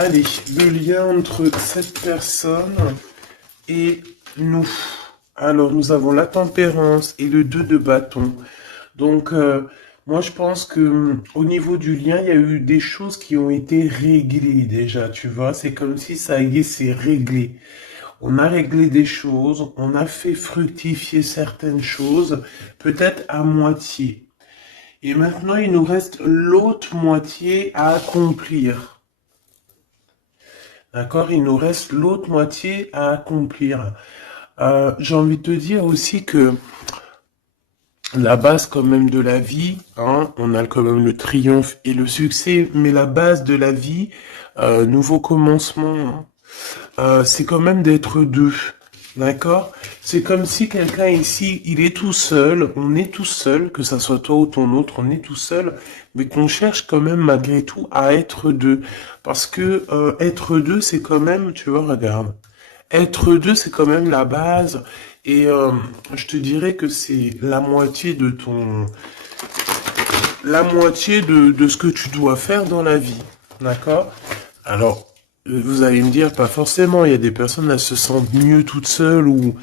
Allez, le lien entre cette personne et nous. Alors, nous avons la tempérance et le 2 de bâton. Donc, moi, je pense que au niveau du lien, il y a eu des choses qui ont été réglées déjà, tu vois. C'est comme si ça y est, c'est réglé. On a réglé des choses, on a fait fructifier certaines choses, peut-être à moitié. Et maintenant, il nous reste l'autre moitié à accomplir. D'accord? Il nous reste l'autre moitié à accomplir. J'ai envie de te dire aussi que la base quand même de la vie, hein, on a quand même le triomphe et le succès, mais la base de la vie, nouveau commencement, c'est quand même d'être deux. D'accord? C'est comme si quelqu'un ici, il est tout seul, on est tout seul, que ça soit toi ou ton autre, on est tout seul, mais qu'on cherche quand même malgré tout à être deux. Parce que être deux, c'est quand même, tu vois, regarde, être deux, c'est quand même la base. Et je te dirais que c'est la moitié de la moitié de ce que tu dois faire dans la vie. D'accord? Alors, vous allez me dire, pas forcément, il y a des personnes, elles se sentent mieux toutes seules ou,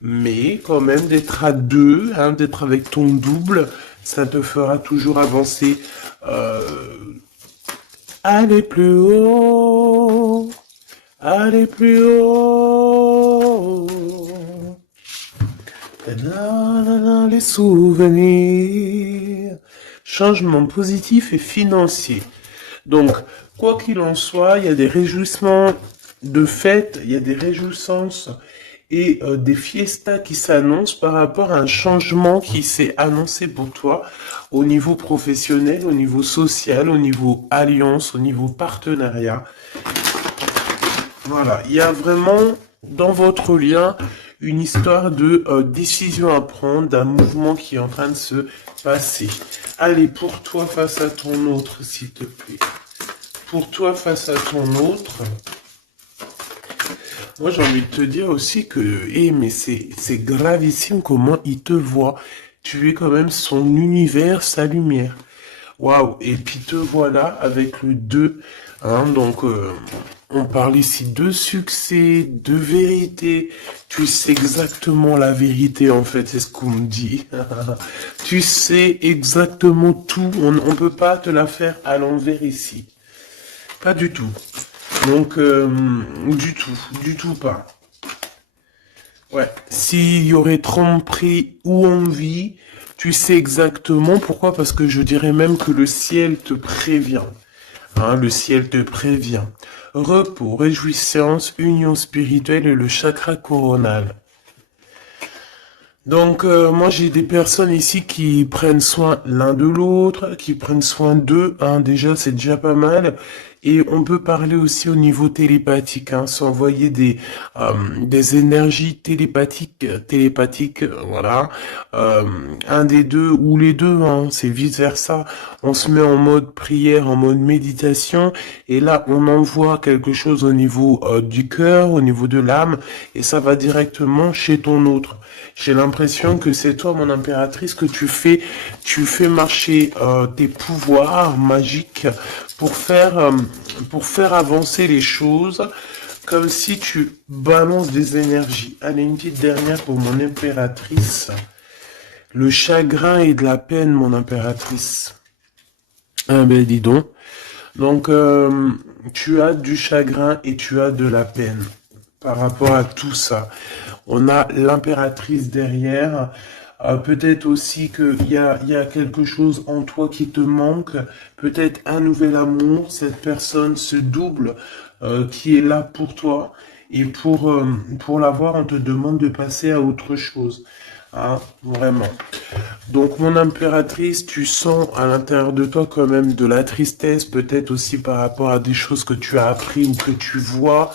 mais quand même d'être à deux, hein, d'être avec ton double, ça te fera toujours avancer. Euh, aller plus haut, aller plus haut. Les souvenirs. Changement positif et financier. Donc, quoi qu'il en soit, il y a des réjouissements de fête, il y a des réjouissances et des fiestas qui s'annoncent par rapport à un changement qui s'est annoncé pour toi au niveau professionnel, au niveau social, au niveau alliance, au niveau partenariat. Voilà, il y a vraiment dans votre lien une histoire de décision à prendre, d'un mouvement qui est en train de se passer. Allez, pour toi face à ton autre, s'il te plaît. Pour toi face à ton autre, moi j'ai envie de te dire aussi que, mais c'est gravissime comment il te voit. Tu es quand même son univers, sa lumière. Waouh, et puis te voilà avec le 2. Hein, donc, on parle ici de succès, de vérité. Tu sais exactement la vérité, en fait, c'est ce qu'on me dit. Tu sais exactement tout. On ne peut pas te la faire à l'envers ici. Pas du tout. Donc, du tout pas. Ouais. S'il y aurait tromperie ou envie, tu sais exactement pourquoi, parce que je dirais même que le ciel te prévient. Hein, le ciel te prévient. Repos, réjouissance, union spirituelle et le chakra coronal. Donc, moi, j'ai des personnes ici qui prennent soin l'un de l'autre, qui prennent soin d'eux. Hein, déjà, c'est déjà pas mal. Et on peut parler aussi au niveau télépathique, hein, s'envoyer des énergies télépathiques, voilà. Un des deux ou les deux, hein, c'est vice versa. On se met en mode prière, en mode méditation, et là, on envoie quelque chose au niveau du cœur, au niveau de l'âme, et ça va directement chez ton autre. J'ai l'impression que c'est toi, mon impératrice, que tu fais marcher tes pouvoirs magiques pour faire avancer les choses, comme si tu balances des énergies. Allez, une petite dernière pour mon impératrice. Le chagrin et de la peine, mon impératrice. Ah ben dis donc. Donc, tu as du chagrin et tu as de la peine par rapport à tout ça. On a l'impératrice derrière. Peut-être aussi il y a quelque chose en toi qui te manque. Peut-être un nouvel amour. Cette personne, ce double qui est là pour toi. Et pour l'avoir, on te demande de passer à autre chose. Hein, vraiment. Donc, mon impératrice, tu sens à l'intérieur de toi quand même de la tristesse, peut-être aussi par rapport à des choses que tu as appris ou que tu vois,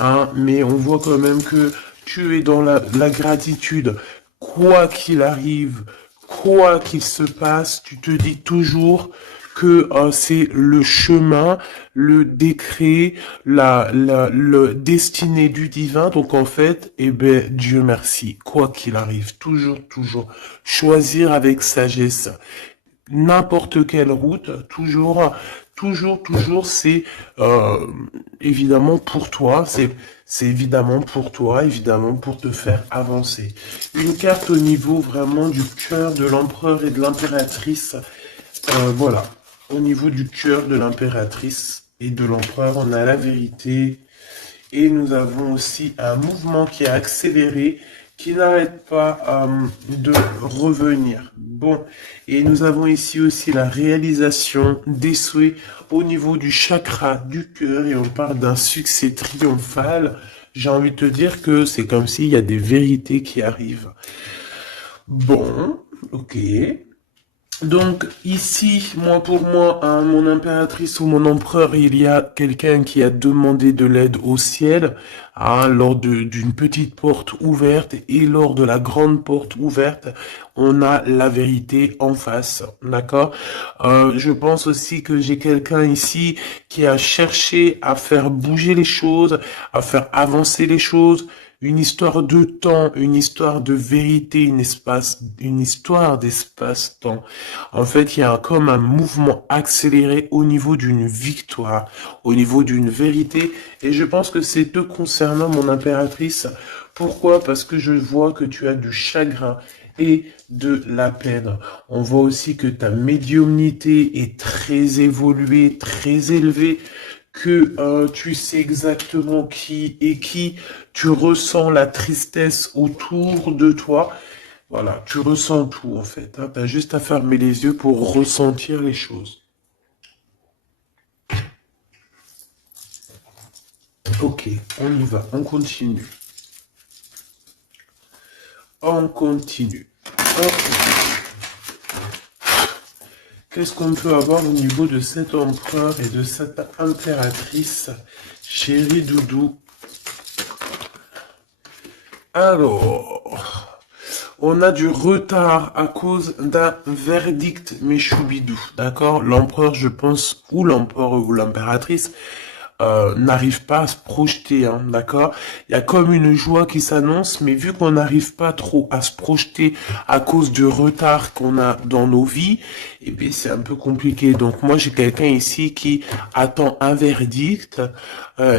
hein, mais on voit quand même que tu es dans la gratitude. Quoi qu'il arrive, quoi qu'il se passe, tu te dis toujours que c'est le chemin, le décret, le destiné du divin. Donc en fait, eh ben Dieu merci. Quoi qu'il arrive, toujours, toujours choisir avec sagesse. n'importe quelle route, toujours, c'est évidemment pour toi, c'est évidemment pour toi, évidemment pour te faire avancer. Une carte au niveau vraiment du cœur de l'empereur et de l'impératrice. Voilà, au niveau du cœur de l'impératrice et de l'empereur, on a la vérité. Et nous avons aussi un mouvement qui a accéléré, qui n'arrête pas de revenir. Bon, et nous avons ici aussi la réalisation des souhaits au niveau du chakra du cœur, et on parle d'un succès triomphal. J'ai envie de te dire que c'est comme s'il y a des vérités qui arrivent. Bon, ok. Donc ici, pour moi, hein, mon impératrice ou mon empereur, il y a quelqu'un qui a demandé de l'aide au ciel, hein, lors d'une petite porte ouverte, et lors de la grande porte ouverte, on a la vérité en face, d'accord? Je pense aussi que j'ai quelqu'un ici qui a cherché à faire bouger les choses, à faire avancer les choses, une histoire de temps, une histoire de vérité, une histoire d'espace-temps. En fait, il y a comme un mouvement accéléré au niveau d'une victoire, au niveau d'une vérité. Et je pense que c'est te concernant, mon impératrice. Pourquoi? Parce que je vois que tu as du chagrin et de la peine. On voit aussi que ta médiumnité est très évoluée, très élevée, que tu sais exactement qui est qui, tu ressens la tristesse autour de toi. Voilà, tu ressens tout en fait. Hein. Tu as juste à fermer les yeux pour ressentir les choses. Ok, on y va, on continue. On continue. Ok. Qu'est-ce qu'on peut avoir au niveau de cet empereur et de cette impératrice, chérie Doudou? Alors, on a du retard à cause d'un verdict, mes choubidous, d'accord? L'empereur, je pense, ou l'empereur ou l'impératrice, n'arrive pas à se projeter, hein, d'accord? Il y a comme une joie qui s'annonce, mais vu qu'on n'arrive pas trop à se projeter à cause du retard qu'on a dans nos vies, eh bien c'est un peu compliqué. Donc moi j'ai quelqu'un ici qui attend un verdict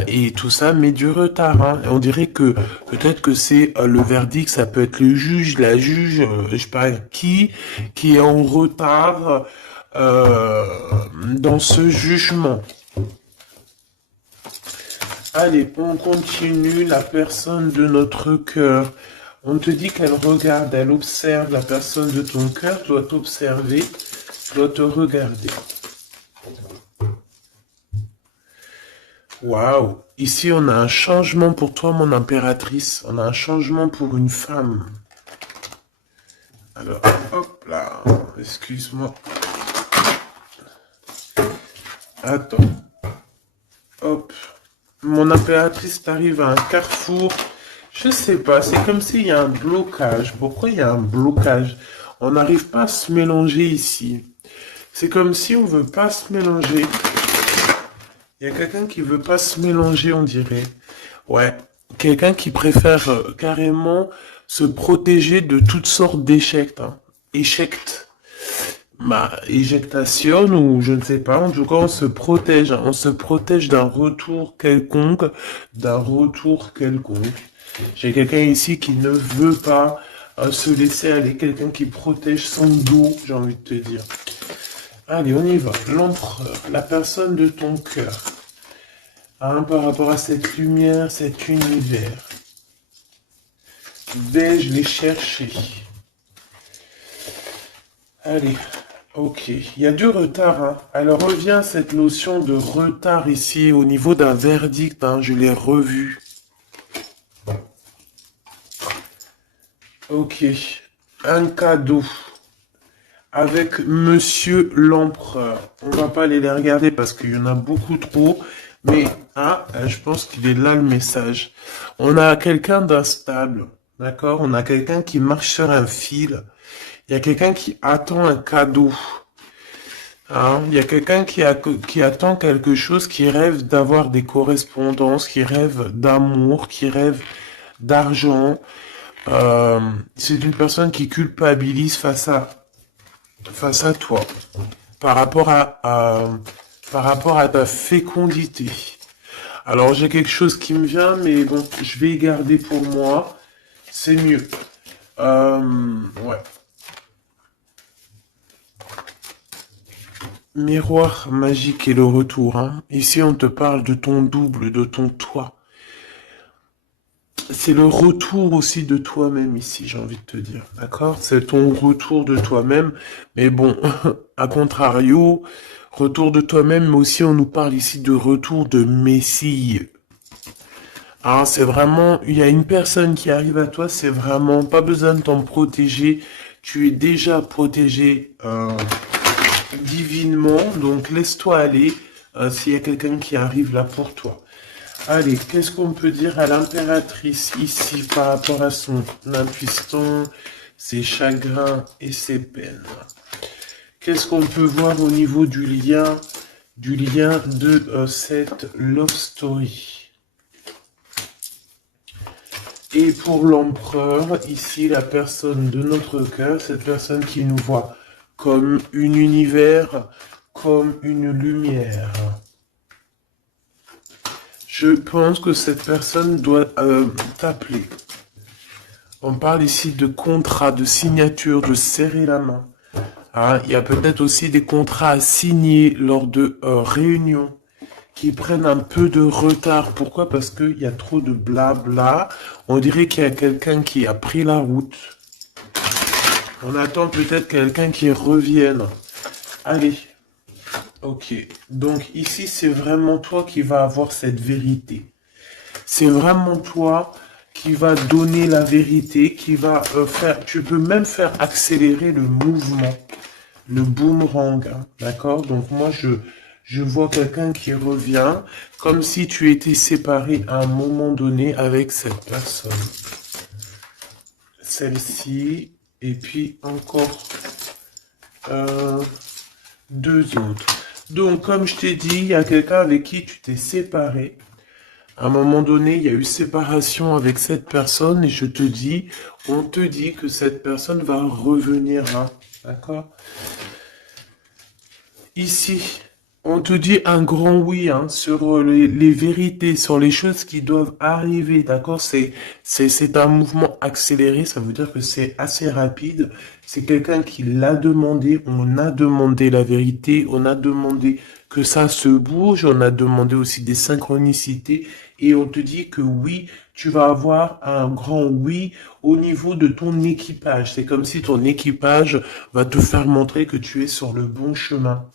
et tout ça, mais du retard. Hein. Et on dirait que peut-être que c'est le verdict, ça peut être le juge, la juge, je sais pas qui est en retard dans ce jugement. Allez, on continue. La personne de notre cœur. On te dit qu'elle regarde, elle observe. La personne de ton cœur doit t'observer, doit te regarder. Waouh! Ici, on a un changement pour toi, mon impératrice. On a un changement pour une femme. Alors, hop là. Excuse-moi. Attends. Hop. Mon impératrice t'arrive à un carrefour. Je sais pas, c'est comme s'il y a un blocage. Pourquoi il y a un blocage? On n'arrive pas à se mélanger ici. C'est comme si on veut pas se mélanger. Il y a quelqu'un qui veut pas se mélanger, on dirait. Ouais. Quelqu'un qui préfère carrément se protéger de toutes sortes d'échecs. Hein. Échecs. Éjectation ou je ne sais pas, en tout cas on se protège, hein. On se protège d'un retour quelconque, J'ai quelqu'un ici qui ne veut pas se laisser aller, quelqu'un qui protège son dos, j'ai envie de te dire. Allez, on y va. L'empereur, la personne de ton cœur, hein, par rapport à cette lumière, cet univers. Vais-je les chercher? Allez. Ok, il y a du retard. Hein. Alors revient cette notion de retard ici au niveau d'un verdict. Hein, je l'ai revu. Ok, un cadeau avec Monsieur l'Empereur. On va pas aller les regarder parce qu'il y en a beaucoup trop. Mais je pense qu'il est là le message. On a quelqu'un d'instable, d'accord? On a quelqu'un qui marche sur un fil. Il y a quelqu'un qui attend un cadeau. Hein, il y a quelqu'un qui attend quelque chose, qui rêve d'avoir des correspondances, qui rêve d'amour, qui rêve d'argent. C'est une personne qui culpabilise face à face à toi, par rapport par rapport à ta fécondité. Alors j'ai quelque chose qui me vient, mais bon, je vais y garder pour moi. C'est mieux. Ouais. Miroir magique et le retour, hein. Ici, on te parle de ton double, de ton toi. C'est le retour aussi de toi-même ici, j'ai envie de te dire. D'accord? C'est ton retour de toi-même. Mais bon, à contrario, retour de toi-même, mais aussi on nous parle ici de retour de Messie. Ah, c'est vraiment, il y a une personne qui arrive à toi, c'est vraiment pas besoin de t'en protéger. Tu es déjà protégé divinement, donc laisse-toi aller s'il y a quelqu'un qui arrive là pour toi. Allez, qu'est-ce qu'on peut dire à l'impératrice ici par rapport à son impuissance, ses chagrins et ses peines? Qu'est-ce qu'on peut voir au niveau du lien de cette love story? Et pour l'empereur, ici, la personne de notre cœur, cette personne qui nous voit comme un univers, comme une lumière. Je pense que cette personne doit t'appeler. On parle ici de contrat, de signature, de serrer la main. Hein, il y a peut-être aussi des contrats à signer lors de réunions qui prennent un peu de retard. Pourquoi? Parce qu'il y a trop de blabla. On dirait qu'il y a quelqu'un qui a pris la route. On attend peut-être quelqu'un qui revienne. Allez. Ok. Donc ici, c'est vraiment toi qui vas avoir cette vérité. C'est vraiment toi qui va donner la vérité, qui va faire... Tu peux même faire accélérer le mouvement, le boomerang. Hein, d'accord? Donc moi, je vois quelqu'un qui revient comme si tu étais séparé à un moment donné avec cette personne. Celle-ci, et puis encore deux autres. Donc, comme je t'ai dit, il y a quelqu'un avec qui tu t'es séparé. À un moment donné, il y a eu séparation avec cette personne et je te dis, on te dit que cette personne va revenir là. D'accord? Ici, on te dit un grand oui hein, sur les vérités, sur les choses qui doivent arriver, d'accord? C'est un mouvement accéléré, ça veut dire que c'est assez rapide. C'est quelqu'un qui l'a demandé, on a demandé la vérité, on a demandé que ça se bouge, on a demandé aussi des synchronicités et on te dit que oui, tu vas avoir un grand oui au niveau de ton équipage. C'est comme si ton équipage va te faire montrer que tu es sur le bon chemin.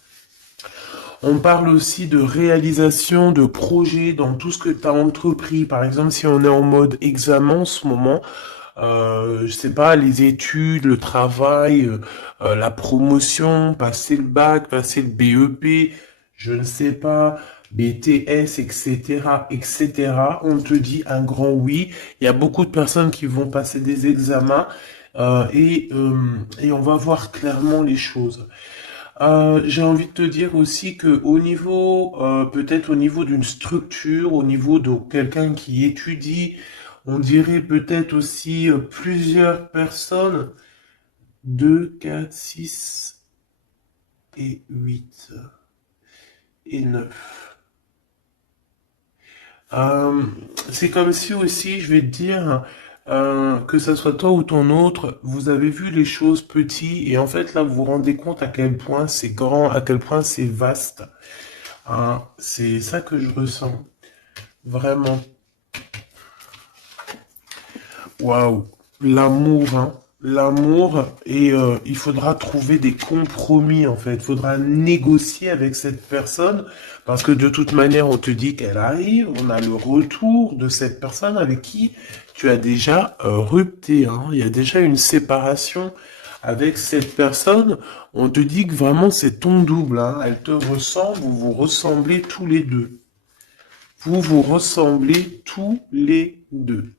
On parle aussi de réalisation de projets dans tout ce que tu as entrepris. Par exemple, si on est en mode examen en ce moment, je sais pas, les études, le travail, la promotion, passer le bac, passer le BEP, je ne sais pas, BTS, etc., etc. On te dit un grand oui. Il y a beaucoup de personnes qui vont passer des examens et on va voir clairement les choses. J'ai envie de te dire aussi que au niveau, peut-être au niveau d'une structure, au niveau de quelqu'un qui étudie, on dirait peut-être aussi plusieurs personnes, 2, 4, 6 et 8 et 9. Euh, c'est comme si aussi, je vais te dire, que ça soit toi ou ton autre, vous avez vu les choses petites et en fait là vous vous rendez compte à quel point c'est grand, à quel point c'est vaste. Hein, c'est ça que je ressens. Vraiment. Waouh. L'amour, hein. L'amour et il faudra trouver des compromis en fait. Il faudra négocier avec cette personne parce que de toute manière on te dit qu'elle arrive. On a le retour de cette personne avec qui tu as déjà rupté. Hein. Il y a déjà une séparation avec cette personne. On te dit que vraiment c'est ton double. Hein. Elle te ressemble, vous vous ressemblez tous les deux. Vous vous ressemblez tous les deux.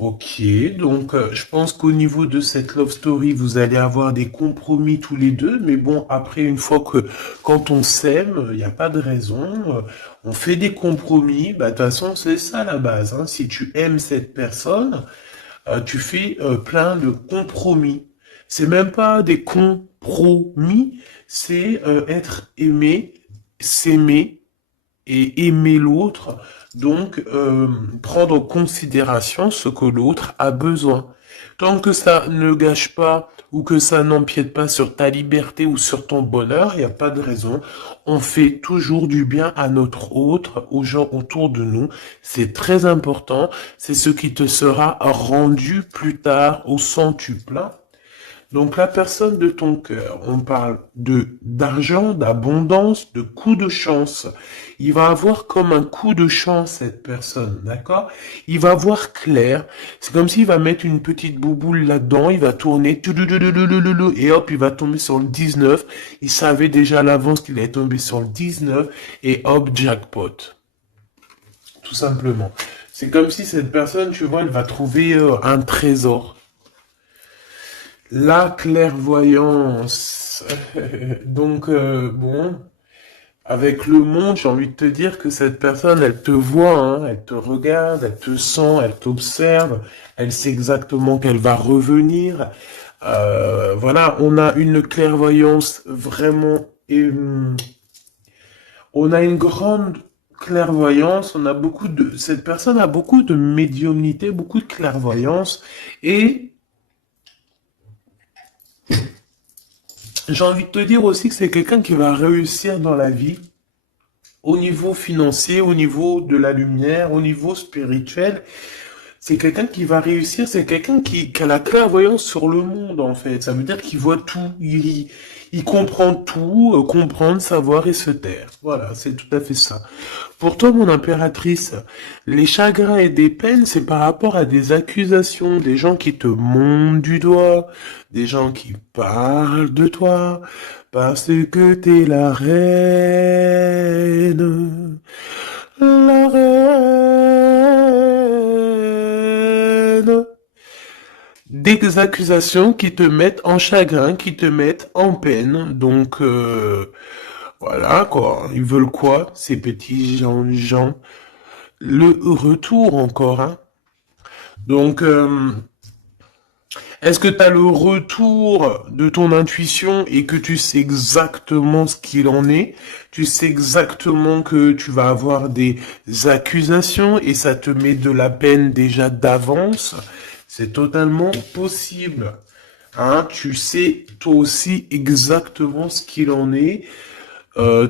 Ok, donc je pense qu'au niveau de cette love story, vous allez avoir des compromis tous les deux, mais bon, après, une fois que quand on s'aime, il n'y a pas de raison, on fait des compromis, bah de toute façon, c'est ça la base, hein. Si tu aimes cette personne, tu fais plein de compromis. C'est même pas des compromis, c'est être aimé, s'aimer et aimer l'autre, donc prendre en considération ce que l'autre a besoin. Tant que ça ne gâche pas ou que ça n'empiète pas sur ta liberté ou sur ton bonheur, il n'y a pas de raison. On fait toujours du bien à notre autre, aux gens autour de nous. C'est très important. C'est ce qui te sera rendu plus tard au centuple. Donc la personne de ton cœur, on parle de d'argent, d'abondance, de coup de chance. Il va avoir comme un coup de chance cette personne, d'accord? Il va voir clair. C'est comme s'il va mettre une petite bouboule là-dedans, il va tourner, et hop, il va tomber sur le 19. Il savait déjà à l'avance qu'il allait tomber sur le 19, et hop, jackpot. Tout simplement. C'est comme si cette personne, tu vois, elle va trouver un trésor. La clairvoyance. Donc, bon, avec le monde, j'ai envie de te dire que cette personne, elle te voit, hein, elle te regarde, elle te sent, elle t'observe, elle sait exactement qu'elle va revenir. Voilà, on a une clairvoyance vraiment... on a une grande clairvoyance, on a beaucoup de... Cette personne a beaucoup de médiumnité, beaucoup de clairvoyance, et j'ai envie de te dire aussi que c'est quelqu'un qui va réussir dans la vie au niveau financier, au niveau de la lumière, au niveau spirituel. C'est quelqu'un qui va réussir, c'est quelqu'un qui a la clairvoyance sur le monde, en fait. Ça veut dire qu'il voit tout, il comprend tout, comprendre, savoir et se taire. Voilà, c'est tout à fait ça. Pour toi, mon impératrice, les chagrins et des peines, c'est par rapport à des accusations, des gens qui te montent du doigt, des gens qui parlent de toi, parce que t'es la reine. Des accusations qui te mettent en chagrin, qui te mettent en peine. Donc, voilà, quoi. Ils veulent quoi, ces petits gens? Le retour encore, hein. Donc, est-ce que tu as le retour de ton intuition et que tu sais exactement ce qu'il en est? Tu sais exactement que tu vas avoir des accusations et ça te met de la peine déjà d'avance? C'est totalement possible. Hein, tu sais toi aussi exactement ce qu'il en est.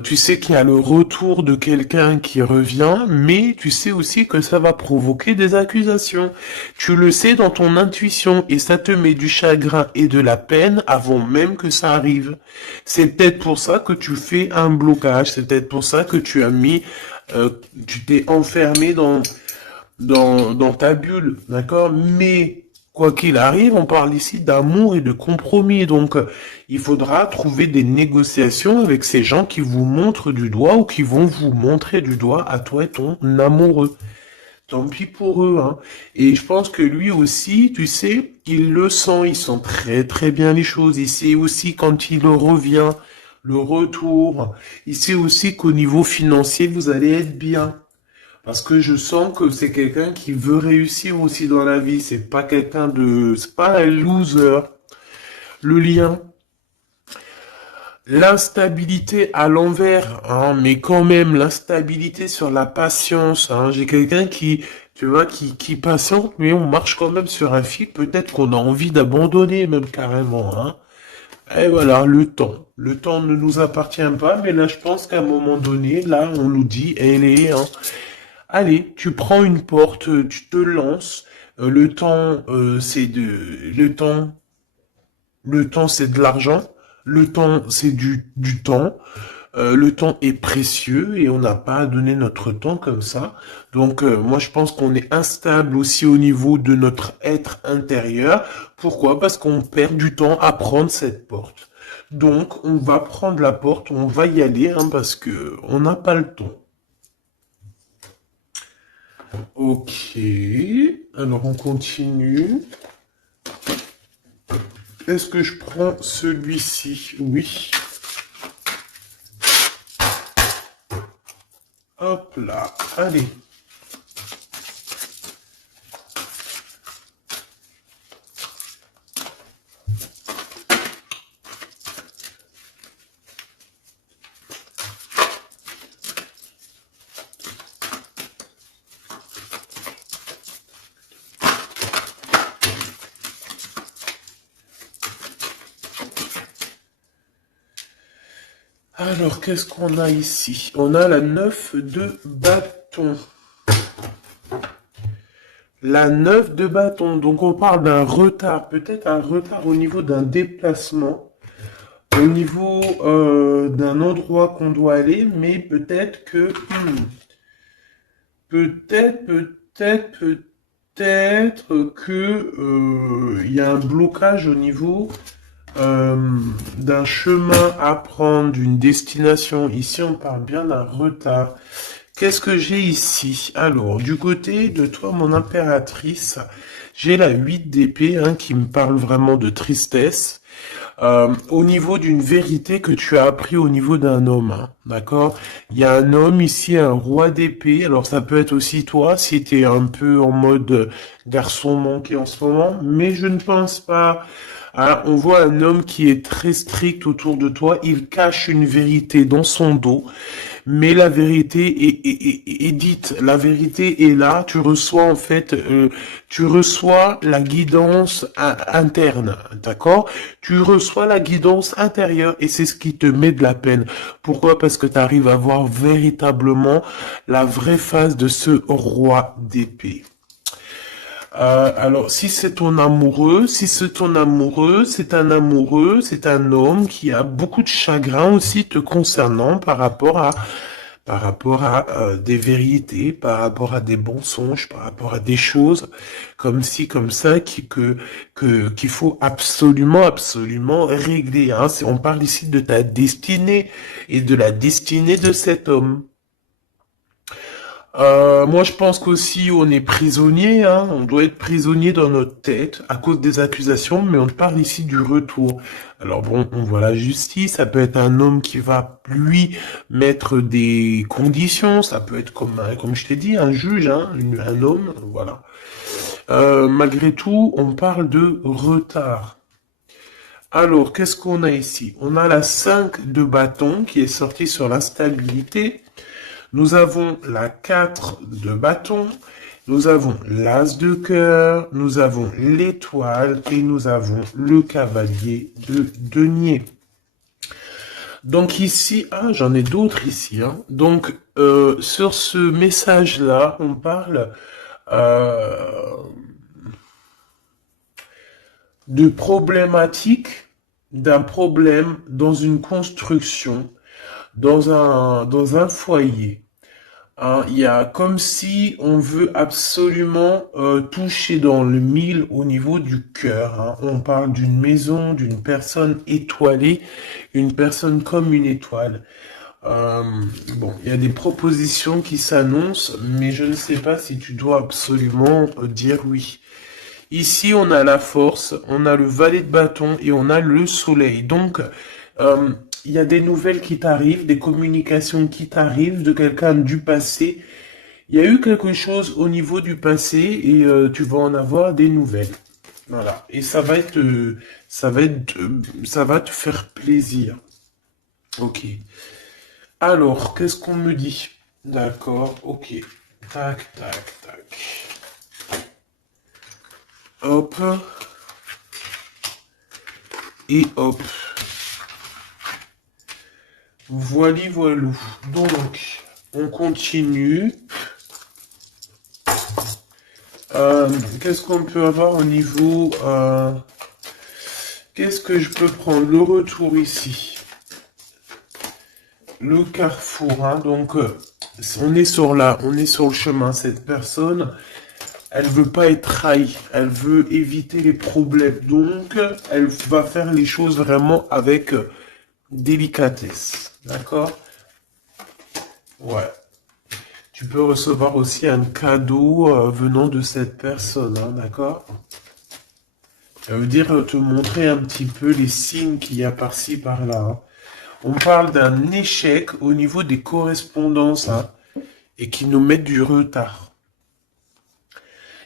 Tu sais qu'il y a le retour de quelqu'un qui revient, mais tu sais aussi que ça va provoquer des accusations. Tu le sais dans ton intuition et ça te met du chagrin et de la peine avant même que ça arrive. C'est peut-être pour ça que tu fais un blocage, c'est peut-être pour ça que tu as mis, tu t'es enfermé dans ta bulle, d'accord? Mais quoi qu'il arrive, on parle ici d'amour et de compromis. Donc, il faudra trouver des négociations avec ces gens qui vous montrent du doigt ou qui vont vous montrer du doigt à toi et ton amoureux. Tant pis pour eux, hein. Et je pense que lui aussi, tu sais, il le sent, il sent très très bien les choses. Il sait aussi quand il revient, le retour. Il sait aussi qu'au niveau financier, vous allez être bien. Parce que je sens que c'est quelqu'un qui veut réussir aussi dans la vie. C'est pas quelqu'un de, c'est pas un loser. Le lien, l'instabilité à l'envers, hein, mais quand même l'instabilité sur la patience. Hein. J'ai quelqu'un qui, tu vois, qui patiente, mais on marche quand même sur un fil. Peut-être qu'on a envie d'abandonner même carrément. Hein. Et voilà, le temps. Le temps ne nous appartient pas, mais là, je pense qu'à un moment donné, là, on nous dit, elle est, hein, allez, tu prends une porte, tu te lances. Le temps, c'est le temps, c'est de l'argent. Le temps, c'est du temps. Le temps est précieux et on n'a pas à donner notre temps comme ça. Donc, moi, je pense qu'on est instable aussi au niveau de notre être intérieur. Pourquoi? Parce qu'on perd du temps à prendre cette porte. Donc, on va prendre la porte, on va y aller, hein, parce que on n'a pas le temps. Ok, alors on continue. Est-ce que je prends celui-ci? Oui. Hop là, allez. Alors, qu'est-ce qu'on a ici? On a la 9 de bâton. La 9 de bâton. Donc, on parle d'un retard. Peut-être un retard au niveau d'un déplacement. Au niveau d'un endroit qu'on doit aller. Mais peut-être que... peut-être que il y a un blocage au niveau d'un chemin à prendre, d'une destination. Ici, on parle bien d'un retard. Qu'est-ce que j'ai ici? Alors, du côté de toi, mon impératrice, j'ai la 8 d'épée hein, qui me parle vraiment de tristesse. Au niveau d'une vérité que tu as appris au niveau d'un homme, hein, d'accord? Il y a un homme ici, un roi d'épée. Alors, ça peut être aussi toi, si tu es un peu en mode garçon manqué en ce moment, mais je ne pense pas. Alors, on voit un homme qui est très strict autour de toi. Il cache une vérité dans son dos. Mais la vérité est dite, la vérité est là. Tu reçois en fait, tu reçois la guidance interne, d'accord? Tu reçois la guidance intérieure et c'est ce qui te met de la peine. Pourquoi? Parce que tu arrives à voir véritablement la vraie face de ce roi d'épée. Alors, si c'est ton amoureux, c'est un amoureux, c'est un homme qui a beaucoup de chagrin aussi te concernant par rapport à des vérités, par rapport à des mensonges, par rapport à des choses comme ci, comme ça, qu'il faut absolument régler. Hein. On parle ici de ta destinée et de la destinée de cet homme. Moi, je pense qu'aussi on est prisonnier, hein. On doit être prisonnier dans notre tête à cause des accusations, mais on parle ici du retour. Alors bon, on voit la justice, ça peut être un homme qui va, lui, mettre des conditions, ça peut être comme je t'ai dit, un juge, hein, un homme, voilà. Malgré tout, on parle de retard. Alors, qu'est-ce qu'on a ici? On a la 5 de bâton qui est sortie sur la stabilité. Nous avons la 4 de bâton, nous avons l'as de cœur, nous avons l'étoile et nous avons le cavalier de denier. Donc ici, j'en ai d'autres ici. Hein. Donc sur ce message-là, on parle de problématique, d'un problème dans une construction, dans un foyer. Hein, il y a comme si on veut absolument toucher dans le mille au niveau du cœur. Hein. On parle d'une maison, d'une personne étoilée, une personne comme une étoile. Bon, il y a des propositions qui s'annoncent, mais je ne sais pas si tu dois absolument dire oui. Ici, on a la force, on a le valet de bâton et on a le soleil. Donc, il y a des nouvelles qui t'arrivent, des communications qui t'arrivent de quelqu'un du passé. Il y a eu quelque chose au niveau du passé et tu vas en avoir des nouvelles. Voilà. Et ça va te faire plaisir. Ok. Alors, qu'est-ce qu'on me dit? D'accord, ok. Tac, tac, tac. Hop. Et hop. Voili voilou. Donc, on continue. Qu'est-ce qu'on peut avoir au niveau... Qu'est-ce que je peux prendre? Le retour ici. Le carrefour. Hein, donc, on est sur le chemin. Cette personne... Elle veut pas être trahie, elle veut éviter les problèmes. Donc, elle va faire les choses vraiment avec délicatesse. D'accord? Ouais. Tu peux recevoir aussi un cadeau venant de cette personne. Hein, d'accord? Ça veut dire te montrer un petit peu les signes qu'il y a par-ci, par-là. Hein. On parle d'un échec au niveau des correspondances hein, et qui nous mettent du retard.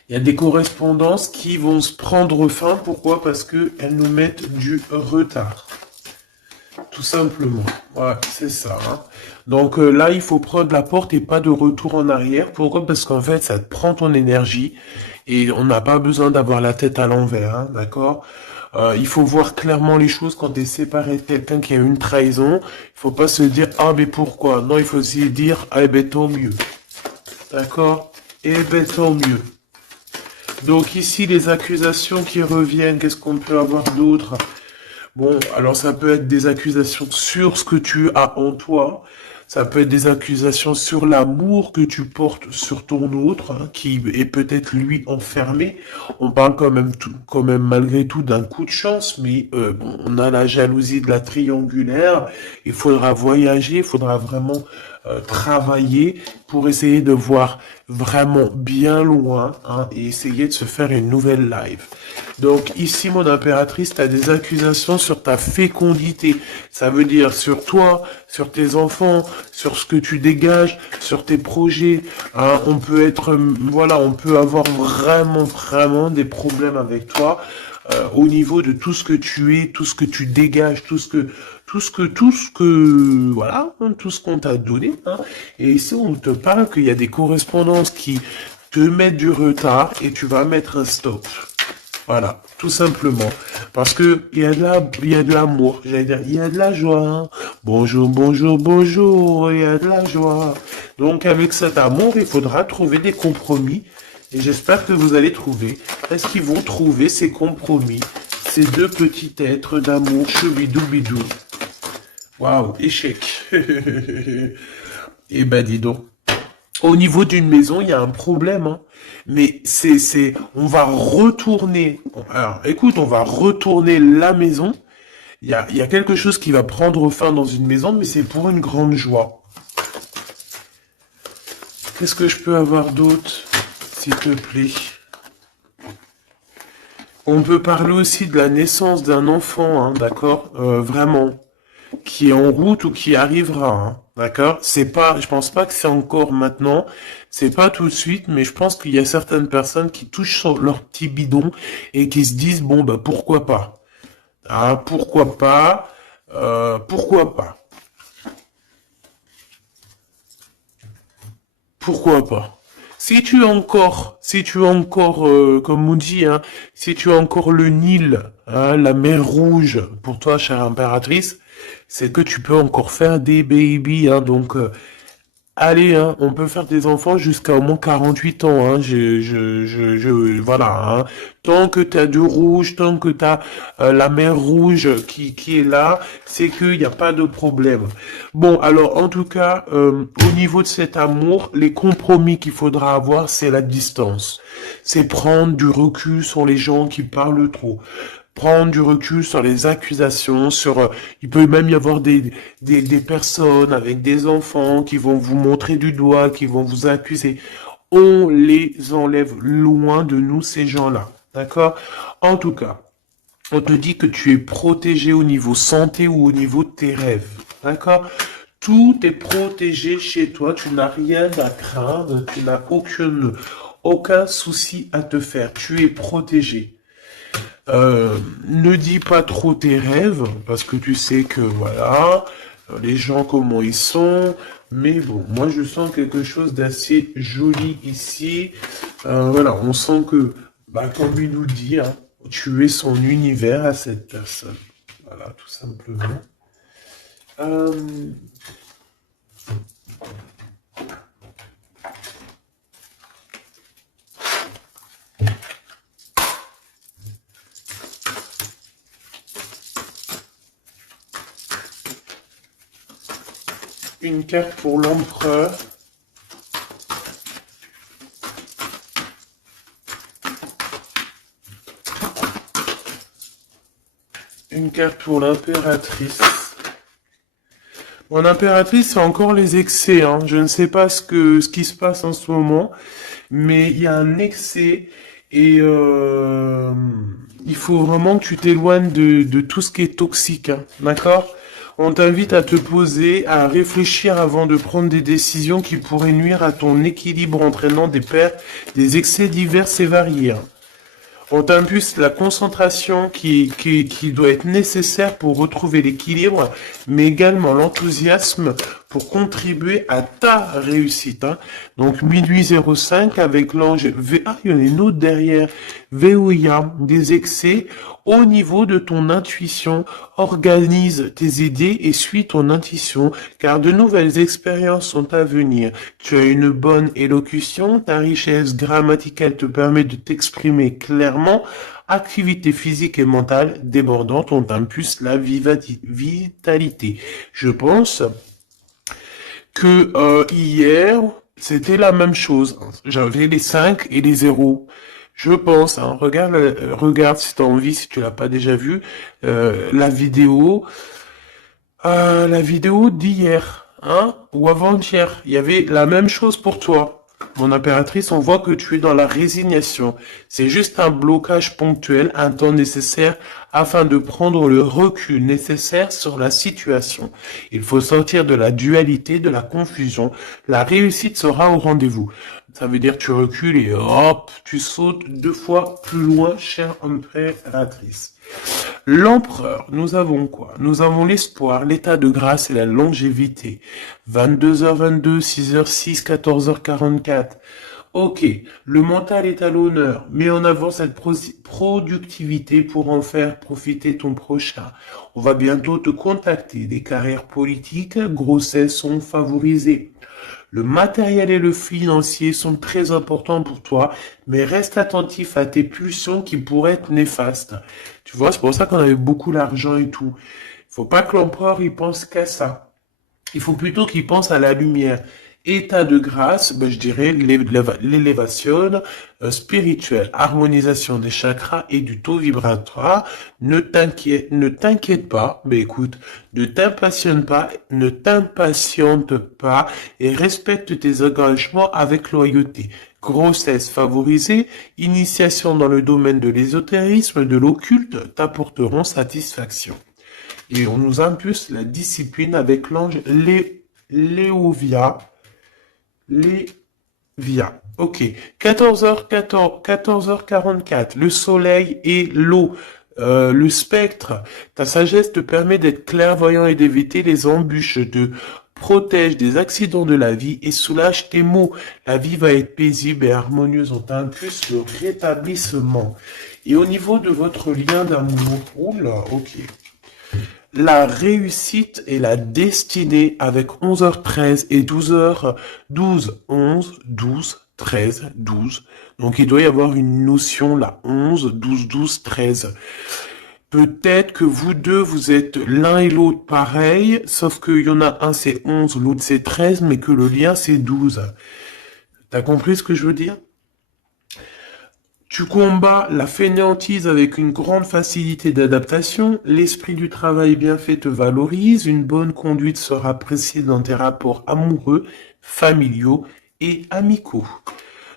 Il y a des correspondances qui vont se prendre fin. Pourquoi? Parce qu'elles nous mettent du retard. Tout simplement. Ouais, c'est ça. Hein. Donc là, il faut prendre la porte et pas de retour en arrière. Pourquoi? Parce qu'en fait, ça te prend ton énergie. Et on n'a pas besoin d'avoir la tête à l'envers. Hein, d'accord? Il faut voir clairement les choses quand tu es séparé de quelqu'un qui a une trahison. Il faut pas se dire, ah, mais pourquoi? Non, il faut se dire, ah, ben, tant mieux. D'accord? Eh ben, tant mieux. Donc ici, les accusations qui reviennent, qu'est-ce qu'on peut avoir d'autre? Bon, alors ça peut être des accusations sur ce que tu as en toi, ça peut être des accusations sur l'amour que tu portes sur ton autre, hein, qui est peut-être lui enfermé. On parle quand même malgré tout d'un coup de chance, mais bon, on a la jalousie de la triangulaire. Il faudra voyager, il faudra vraiment travailler pour essayer de voir vraiment bien loin, hein, et essayer de se faire une nouvelle live. Donc ici, mon impératrice, tu as des accusations sur ta fécondité. Ça veut dire sur toi, sur tes enfants, sur ce que tu dégages, sur tes projets. Hein. On peut être, voilà, on peut avoir vraiment des problèmes avec toi au niveau de tout ce que tu es, tout ce que tu dégages, voilà, hein, tout ce qu'on t'a donné. Hein. Et ici, on te parle qu'il y a des correspondances qui te mettent du retard et tu vas mettre un stop. Voilà, tout simplement. Parce que il y a de l'amour, j'allais dire, il y a de la joie. Hein. Bonjour, il y a de la joie. Donc avec cet amour, il faudra trouver des compromis. Et j'espère que vous allez trouver. Est-ce qu'ils vont trouver ces compromis? Ces deux petits êtres d'amour, chebidou-bidou. Waouh, échec. Eh ben dis donc. Au niveau d'une maison, il y a un problème, hein. Mais on va retourner. Alors, écoute, on va retourner la maison. Il y a quelque chose qui va prendre fin dans une maison, mais c'est pour une grande joie. Qu'est-ce que je peux avoir d'autre, s'il te plaît? On peut parler aussi de la naissance d'un enfant, hein, d'accord? Vraiment. Qui est en route ou qui arrivera, hein, d'accord? C'est pas, je pense pas que c'est encore maintenant, c'est pas tout de suite, mais je pense qu'il y a certaines personnes qui touchent sur leur petit bidon et qui se disent, bon, bah, pourquoi pas? Ah, pourquoi pas? Pourquoi pas? Pourquoi pas? Si tu es encore, comme on dit, hein, si tu as encore le Nil, hein, la mer Rouge, pour toi, chère impératrice, c'est que tu peux encore faire des baby, hein, donc allez, hein, on peut faire des enfants jusqu'à au moins 48 ans, hein, voilà, hein. Tant que t'as du rouge, tant que t'as la mer rouge qui est là, c'est qu'il n'y a pas de problème. Bon, alors, en tout cas, au niveau de cet amour, les compromis qu'il faudra avoir, c'est la distance. C'est prendre du recul sur les gens qui parlent trop, prendre du recul sur les accusations, il peut même y avoir des personnes avec des enfants qui vont vous montrer du doigt, qui vont vous accuser. On les enlève loin de nous, ces gens-là. D'accord? En tout cas, on te dit que tu es protégé au niveau santé ou au niveau de tes rêves. D'accord? Tout est protégé chez toi, tu n'as rien à craindre, tu n'as aucun souci à te faire, tu es protégé. Ne dis pas trop tes rêves, parce que tu sais que, voilà, les gens, comment ils sont. Mais bon, moi, je sens quelque chose d'assez joli ici. Voilà, on sent que, bah, comme il nous dit, hein, tu es son univers à cette personne. Voilà, tout simplement. Une carte pour l'empereur. Une carte pour l'impératrice. Mon impératrice, c'est encore les excès. Hein. Je ne sais pas ce qui se passe en ce moment, mais il y a un excès et il faut vraiment que tu t'éloignes de tout ce qui est toxique. Hein. D'accord? On t'invite à te poser, à réfléchir avant de prendre des décisions qui pourraient nuire à ton équilibre entraînant des excès divers et variés. On t'impulse la concentration qui doit être nécessaire pour retrouver l'équilibre, mais également l'enthousiasme pour contribuer à ta réussite. Hein. Donc minuit 05 avec l'ange V. Ah, il y en a une autre derrière. Veoya, des excès au niveau de ton intuition. Organise tes idées et suis ton intuition, car de nouvelles expériences sont à venir. Tu as une bonne élocution, ta richesse grammaticale te permet de t'exprimer clairement. Activité physique et mentale débordante, on impulse la vitalité. Je pense que hier, c'était la même chose. J'avais les 5 et les 0. Je pense, hein, regarde si tu as envie, si tu l'as pas déjà vu, la vidéo d'hier, hein, ou avant-hier. Il y avait la même chose pour toi. Mon impératrice, on voit que tu es dans la résignation. C'est juste un blocage ponctuel, un temps nécessaire afin de prendre le recul nécessaire sur la situation. Il faut sortir de la dualité, de la confusion. La réussite sera au rendez-vous. Ça veut dire tu recules et hop, tu sautes 2 fois plus loin, chère impératrice. L'empereur, nous avons quoi? Nous avons l'espoir, l'état de grâce et la longévité. 22h22, 6h06, 14h44. Ok, le mental est à l'honneur. Mets en avant cette productivité pour en faire profiter ton prochain. On va bientôt te contacter. Des carrières politiques, grossesses sont favorisées. Le matériel et le financier sont très importants pour toi, mais reste attentif à tes pulsions qui pourraient être néfastes. Tu vois, c'est pour ça qu'on avait beaucoup d'argent et tout. Il faut pas que l'empereur y pense qu'à ça. Il faut plutôt qu'il pense à la lumière. État de grâce, je dirais l'élévation spirituelle, harmonisation des chakras et du taux vibratoire. Ne t'inquiète pas, écoute, ne t'impatiente pas et respecte tes engagements avec loyauté. Grossesse favorisée, initiation dans le domaine de l'ésotérisme, de l'occulte t'apporteront satisfaction. Et on nous impulse la discipline avec l'ange Léovia. Ok. 14h44. Le soleil et l'eau. Le spectre. Ta sagesse te permet d'être clairvoyant et d'éviter les embûches, te protège des accidents de la vie et soulage tes maux. La vie va être paisible et harmonieuse. On t'impulse le rétablissement. Et au niveau de votre lien d'amour, oula, ok. La réussite et la destinée avec 11h13 et 12h12, 11, 12, 13, 12. Donc il doit y avoir une notion là, 11, 12, 12, 13. Peut-être que vous deux, vous êtes l'un et l'autre pareil, sauf qu'il y en a un c'est 11, l'autre c'est 13, mais que le lien c'est 12. T'as compris ce que je veux dire ? Tu combats la fainéantise avec une grande facilité d'adaptation, l'esprit du travail bien fait te valorise, une bonne conduite sera appréciée dans tes rapports amoureux, familiaux et amicaux.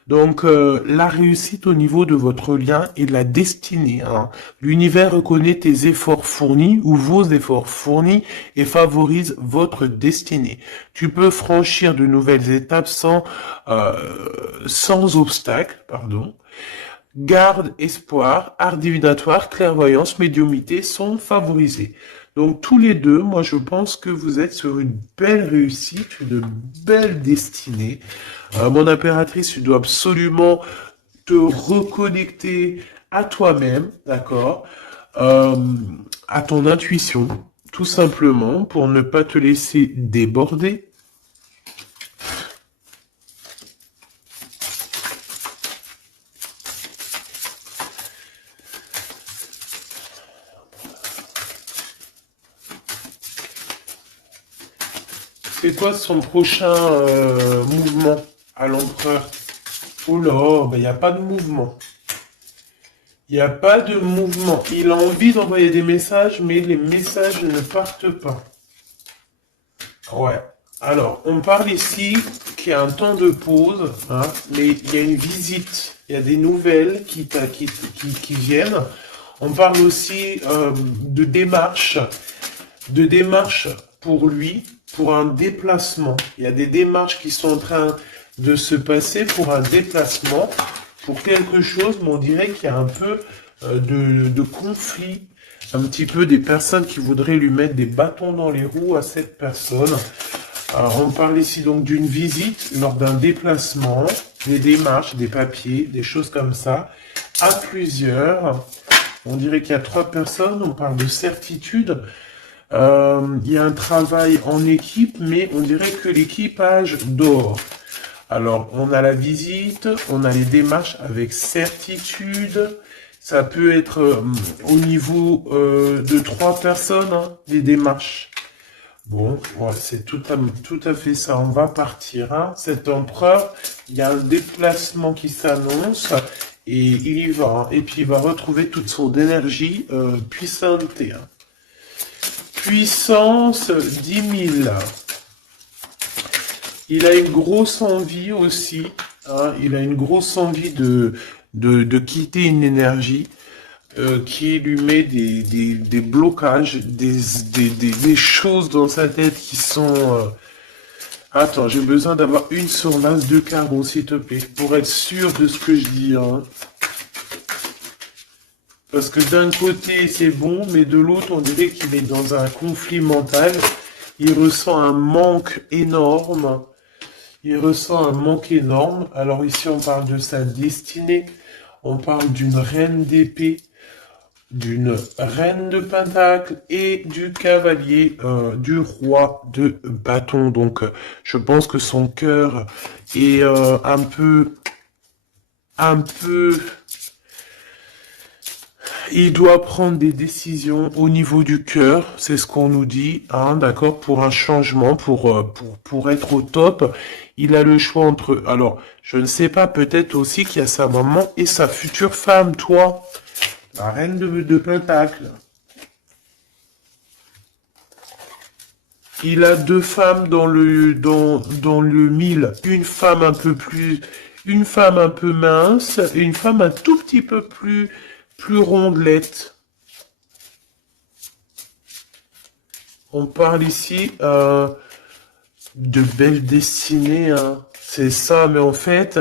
Donc la réussite au niveau de votre lien et de la destinée. Hein. L'univers reconnaît tes efforts fournis ou vos efforts fournis et favorise votre destinée. Tu peux franchir de nouvelles étapes sans obstacle, pardon. Garde, espoir, art divinatoire, clairvoyance, médiumité sont favorisés. Donc tous les deux, moi je pense que vous êtes sur une belle réussite, une belle destinée. Mon impératrice, tu dois absolument te reconnecter à toi-même, d'accord, à ton intuition, tout simplement, pour ne pas te laisser déborder. C'est quoi son prochain mouvement à l'empereur? Oh là, il n'y a pas de mouvement. Il n'y a pas de mouvement. Il a envie d'envoyer des messages, mais les messages ne partent pas. Ouais. Alors, on parle ici qu'il y a un temps de pause, hein, mais il y a une visite. Il y a des nouvelles qui viennent. On parle aussi de démarches pour lui, pour un déplacement. Il y a des démarches qui sont en train de se passer pour un déplacement, pour quelque chose, mais on dirait qu'il y a un peu de conflit, un petit peu des personnes qui voudraient lui mettre des bâtons dans les roues à cette personne. Alors, on parle ici donc d'une visite lors d'un déplacement, des démarches, des papiers, des choses comme ça, à plusieurs. On dirait qu'il y a 3 personnes, on parle de certitude. Il y a un travail en équipe, mais on dirait que l'équipage dort. Alors, on a la visite, on a les démarches avec certitude. Ça peut être au niveau de 3 personnes, hein, les démarches. Bon, ouais, c'est tout à fait ça. On va partir, hein. Cet empereur, il y a un déplacement qui s'annonce et il y va, hein. Et puis il va retrouver toute son énergie puissante, hein. Puissance 10 000. Il a une grosse envie aussi, hein. Il a une grosse envie de quitter une énergie qui lui met des blocages, des choses dans sa tête qui sont... Attends, j'ai besoin d'avoir une sur l'as de carreau, s'il te plaît, pour être sûr de ce que je dis, hein. Parce que d'un côté, c'est bon, mais de l'autre, on dirait qu'il est dans un conflit mental. Il ressent un manque énorme. Il ressent un manque énorme. Alors ici, on parle de sa destinée. On parle d'une reine d'épée, d'une reine de pentacle et du cavalier du roi de bâton. Donc, je pense que son cœur est un peu... Il doit prendre des décisions au niveau du cœur, c'est ce qu'on nous dit, hein, d'accord, pour un changement, pour être au top. Il a le choix entre... Alors, je ne sais pas, peut-être aussi qu'il y a sa maman et sa future femme, toi, la reine de Pentacle. Il a 2 femmes dans le 1000. Une femme un peu plus... Une femme un peu mince et une femme un tout petit peu plus rondelette. On parle ici de belle destinée, hein. C'est ça, mais en fait,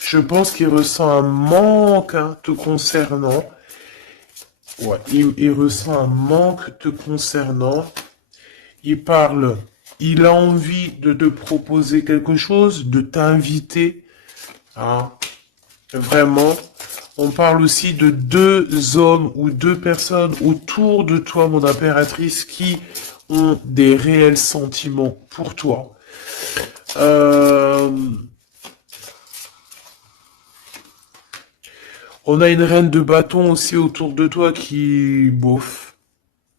je pense qu'il ressent un manque, hein, te concernant. Ouais, il ressent un manque te concernant. Il parle, il a envie de te proposer quelque chose, de t'inviter, hein. Vraiment. On parle aussi de 2 hommes ou 2 personnes autour de toi, mon impératrice, qui ont des réels sentiments pour toi. On a une reine de bâton aussi autour de toi qui... Bof.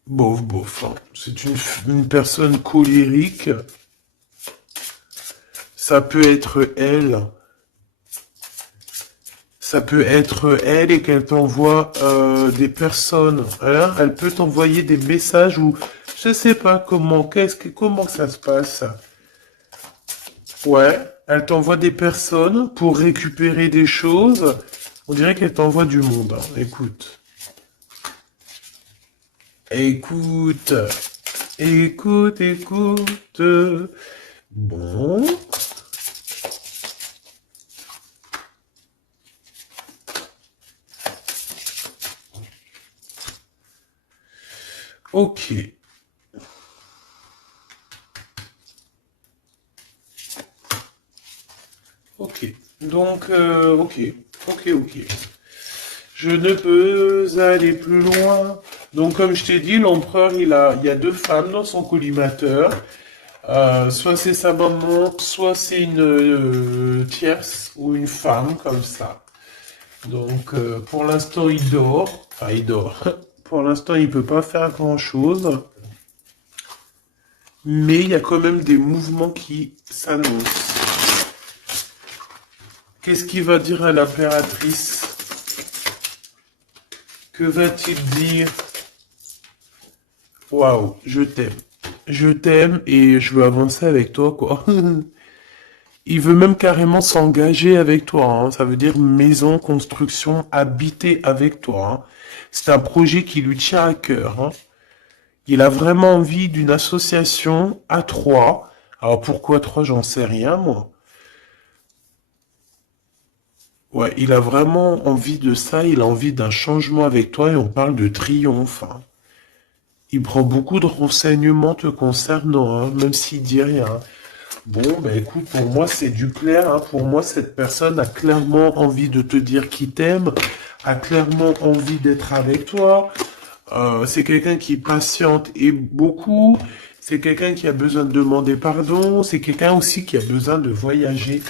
Bof, bof, hein. C'est une personne colérique. Ça peut être elle. Ça peut être elle et qu'elle t'envoie des personnes. Hein. Elle peut t'envoyer des messages ou je sais pas comment ça se passe. Ouais, elle t'envoie des personnes pour récupérer des choses. On dirait qu'elle t'envoie du monde, hein. Écoute. Écoute. Écoute, écoute. Bon. Ok. Ok. Donc, ok. Ok, ok. Je ne peux aller plus loin. Donc, comme je t'ai dit, l'empereur, il y a 2 femmes dans son collimateur. Soit c'est sa maman, soit c'est une tierce ou une femme, comme ça. Donc, pour l'instant, il dort. Enfin, il dort. Pour l'instant, il peut pas faire grand-chose. Mais il y a quand même des mouvements qui s'annoncent. Qu'est-ce qu'il va dire à l'impératrice? Que va-t-il dire? Waouh, je t'aime. Je t'aime et je veux avancer avec toi, quoi. Il veut même carrément s'engager avec toi, hein. Ça veut dire maison, construction, habiter avec toi, hein. C'est un projet qui lui tient à cœur, hein. Il a vraiment envie d'une association à 3. Alors pourquoi 3, j'en sais rien, moi. Ouais, il a vraiment envie de ça, il a envie d'un changement avec toi et on parle de triomphe, hein. Il prend beaucoup de renseignements te concernant, hein, même s'il dit rien. Bon, bah écoute, pour moi, c'est du clair, hein. Pour moi, cette personne a clairement envie de te dire qu'il t'aime, a clairement envie d'être avec toi. C'est quelqu'un qui patiente et beaucoup. C'est quelqu'un qui a besoin de demander pardon. C'est quelqu'un aussi qui a besoin de voyager.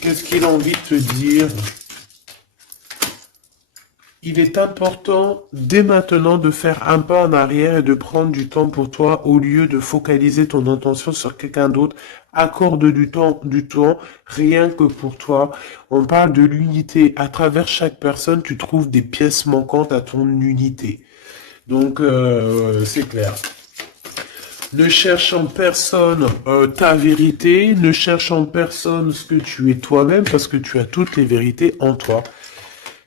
Qu'est-ce qu'il a envie de te dire? Il est important dès maintenant de faire un pas en arrière et de prendre du temps pour toi au lieu de focaliser ton attention sur quelqu'un d'autre. Accorde du temps, rien que pour toi. On parle de l'unité. À travers chaque personne, tu trouves des pièces manquantes à ton unité. Donc, c'est clair. Ne cherche en personne ta vérité, ne cherche en personne ce que tu es toi-même parce que tu as toutes les vérités en toi.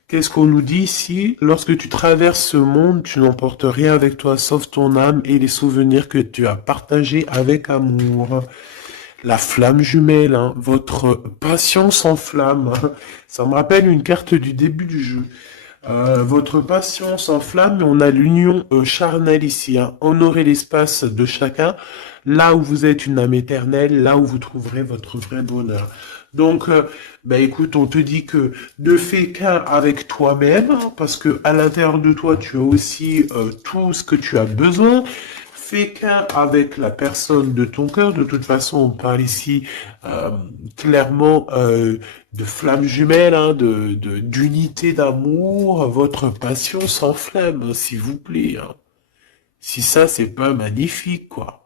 Qu'est-ce qu'on nous dit ici? Lorsque tu traverses ce monde, tu n'emportes rien avec toi sauf ton âme et les souvenirs que tu as partagés avec amour. La flamme jumelle, hein, votre passion s'enflamme. Ça me rappelle une carte du début du jeu. Votre passion s'enflamme, mais on a l'union charnelle ici. Hein. Honorez l'espace de chacun, là où vous êtes une âme éternelle, là où vous trouverez votre vrai bonheur. Donc, bah écoute, on te dit que ne fais qu'un avec toi-même, hein, parce que à l'intérieur de toi, tu as aussi tout ce que tu as besoin. Fais qu'un avec la personne de ton cœur. De toute façon, on parle ici euh, clairement de flammes jumelles, hein, d'unité d'amour. Votre passion s'enflamme, hein, s'il vous plaît. Hein. Si ça, c'est pas magnifique, quoi.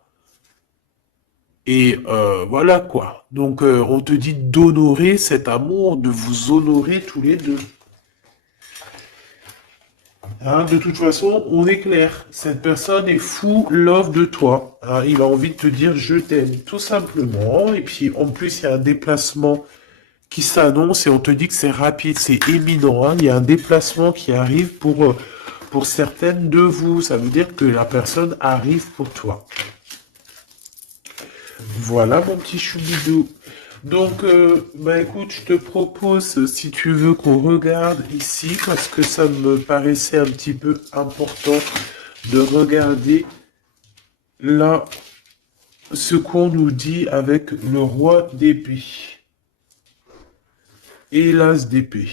Et voilà, quoi. Donc, on te dit d'honorer cet amour, de vous honorer tous les deux. Hein, de toute façon, on est clair. Cette personne est fou love de toi. Hein, il a envie de te dire je t'aime, tout simplement. Et puis, en plus, il y a un déplacement qui s'annonce et on te dit que c'est rapide, c'est éminent. Hein. Il y a un déplacement qui arrive pour certaines de vous. Ça veut dire que la personne arrive pour toi. Voilà, mon petit choubidou. Donc, bah écoute, je te propose, si tu veux, qu'on regarde ici, parce que ça me paraissait un petit peu important de regarder là ce qu'on nous dit avec le roi d'épée et l'as d'épée.